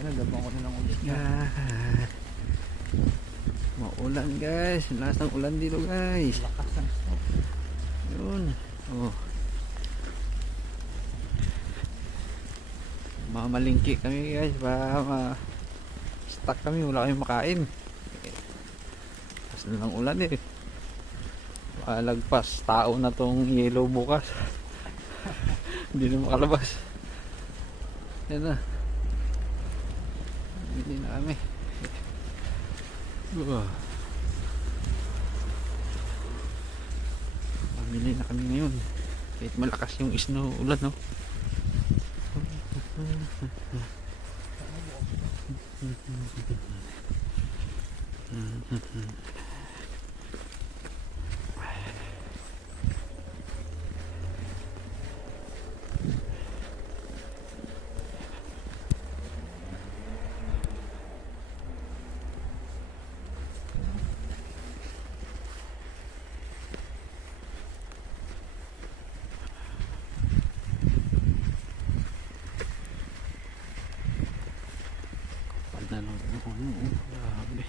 Nagabang ko na ng ulit. Yan. Maulan guys. Lakas ng ulan dito guys. Lakas ng snow. Yun. Oh. Mamalingki kami guys. Stuck kami. Wala kami makain. Lakas na ng ulan eh. Lagpas. Tao na tong yellow bukas. Hindi na makalabas. Yan na. Hindi na kami. Pamili na kami ngayon. Kahit malakas yung snow ulan, no? Na lang. Grabe.